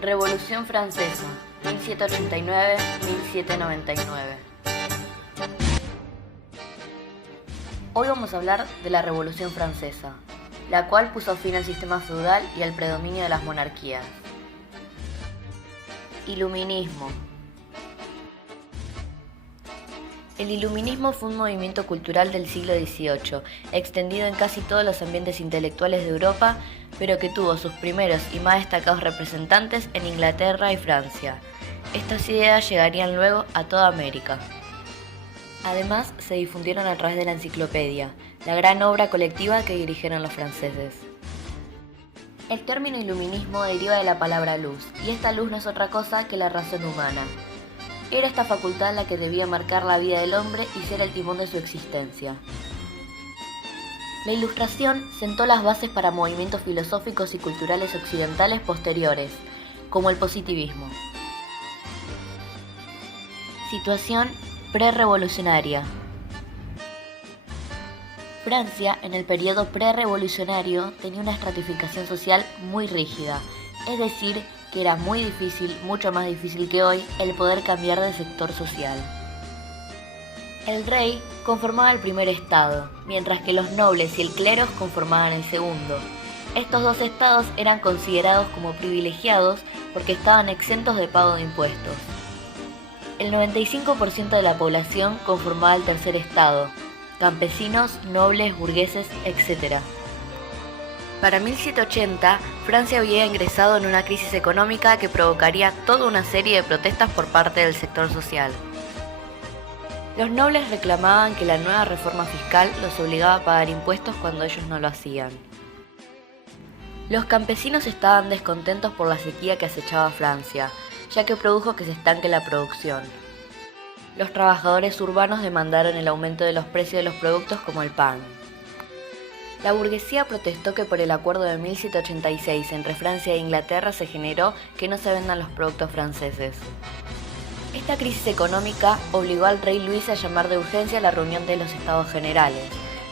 Revolución Francesa, 1789-1799. Hoy vamos a hablar de la Revolución Francesa, la cual puso fin al sistema feudal y al predominio de las monarquías. Iluminismo. El iluminismo fue un movimiento cultural del siglo XVIII, extendido en casi todos los ambientes intelectuales de Europa, pero que tuvo sus primeros y más destacados representantes en Inglaterra y Francia. Estas ideas llegarían luego a toda América. Además, se difundieron a través de la enciclopedia, la gran obra colectiva que dirigieron los franceses. El término iluminismo deriva de la palabra luz, y esta luz no es otra cosa que la razón humana. Era esta facultad la que debía marcar la vida del hombre y ser el timón de su existencia. La Ilustración sentó las bases para movimientos filosóficos y culturales occidentales posteriores, como el positivismo. Situación prerrevolucionaria. Francia, en el periodo prerrevolucionario, tenía una estratificación social muy rígida, es decir, que era muy difícil, mucho más difícil que hoy, el poder cambiar de sector social. El rey conformaba el primer estado, mientras que los nobles y el clero conformaban el segundo. Estos dos estados eran considerados como privilegiados porque estaban exentos de pago de impuestos. El 95% de la población conformaba el tercer estado, campesinos, nobles, burgueses, etc. Para 1780, Francia había ingresado en una crisis económica que provocaría toda una serie de protestas por parte del sector social. Los nobles reclamaban que la nueva reforma fiscal los obligaba a pagar impuestos cuando ellos no lo hacían. Los campesinos estaban descontentos por la sequía que acechaba a Francia, ya que produjo que se estanque la producción. Los trabajadores urbanos demandaron el aumento de los precios de los productos como el pan. La burguesía protestó que por el acuerdo de 1786 entre Francia e Inglaterra se generó que no se vendan los productos franceses. Esta crisis económica obligó al rey Luis a llamar de urgencia a la reunión de los Estados Generales,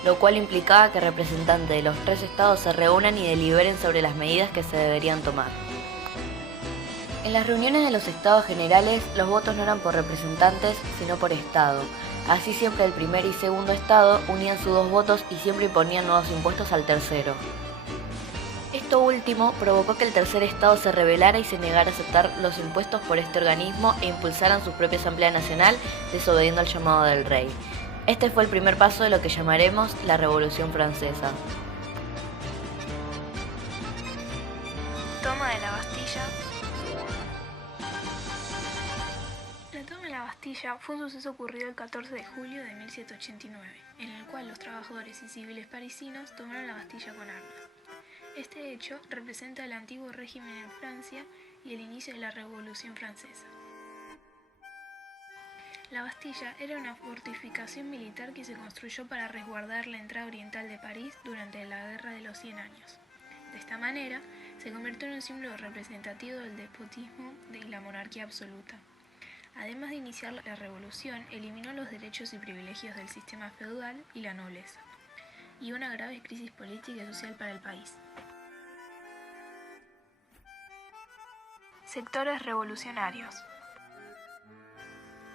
lo cual implicaba que representantes de los tres estados se reúnan y deliberen sobre las medidas que se deberían tomar. En las reuniones de los Estados Generales, los votos no eran por representantes, sino por estado. Así siempre el primer y segundo estado unían sus dos votos y siempre imponían nuevos impuestos al tercero. Esto último provocó que el tercer estado se rebelara y se negara a aceptar los impuestos por este organismo e impulsaran su propia Asamblea Nacional, desobediendo al llamado del rey. Este fue el primer paso de lo que llamaremos la Revolución Francesa. Toma de la Bastilla. La toma de la Bastilla fue un suceso ocurrido el 14 de julio de 1789, en el cual los trabajadores y civiles parisinos tomaron la Bastilla con armas. Este hecho representa el antiguo régimen en Francia y el inicio de la Revolución Francesa. La Bastilla era una fortificación militar que se construyó para resguardar la entrada oriental de París durante la Guerra de los 100 años. De esta manera, se convirtió en un símbolo representativo del despotismo y la monarquía absoluta. Además de iniciar la revolución, eliminó los derechos y privilegios del sistema feudal y la nobleza, y una grave crisis política y social para el país. Sectores revolucionarios.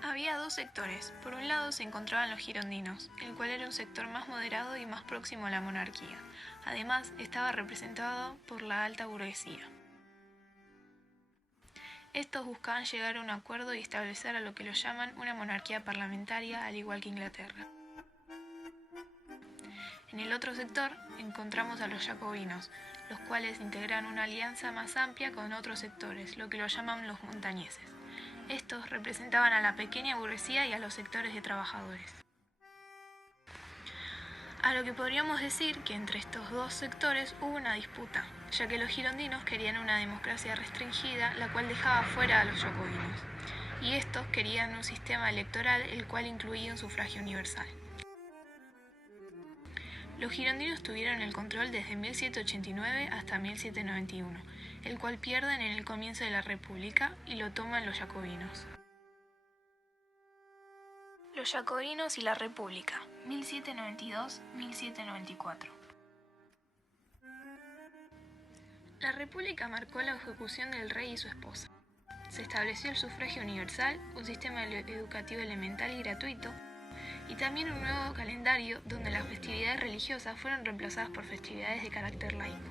Había dos sectores. Por un lado se encontraban los girondinos, el cual era un sector más moderado y más próximo a la monarquía. Además, estaba representado por la alta burguesía. Estos buscaban llegar a un acuerdo y establecer a lo que lo llaman una monarquía parlamentaria, al igual que Inglaterra. En el otro sector encontramos a los jacobinos, los cuales integran una alianza más amplia con otros sectores, lo que lo llaman los montañeses. Estos representaban a la pequeña burguesía y a los sectores de trabajadores. A lo que podríamos decir que entre estos dos sectores hubo una disputa, ya que los girondinos querían una democracia restringida, la cual dejaba fuera a los jacobinos, y estos querían un sistema electoral el cual incluía un sufragio universal. Los girondinos tuvieron el control desde 1789 hasta 1791, el cual pierden en el comienzo de la República y lo toman los jacobinos. Los jacobinos y la República, 1792-1794. La República marcó la ejecución del rey y su esposa. Se estableció el sufragio universal, un sistema educativo elemental y gratuito, y también un nuevo calendario donde las festividades religiosas fueron reemplazadas por festividades de carácter laico.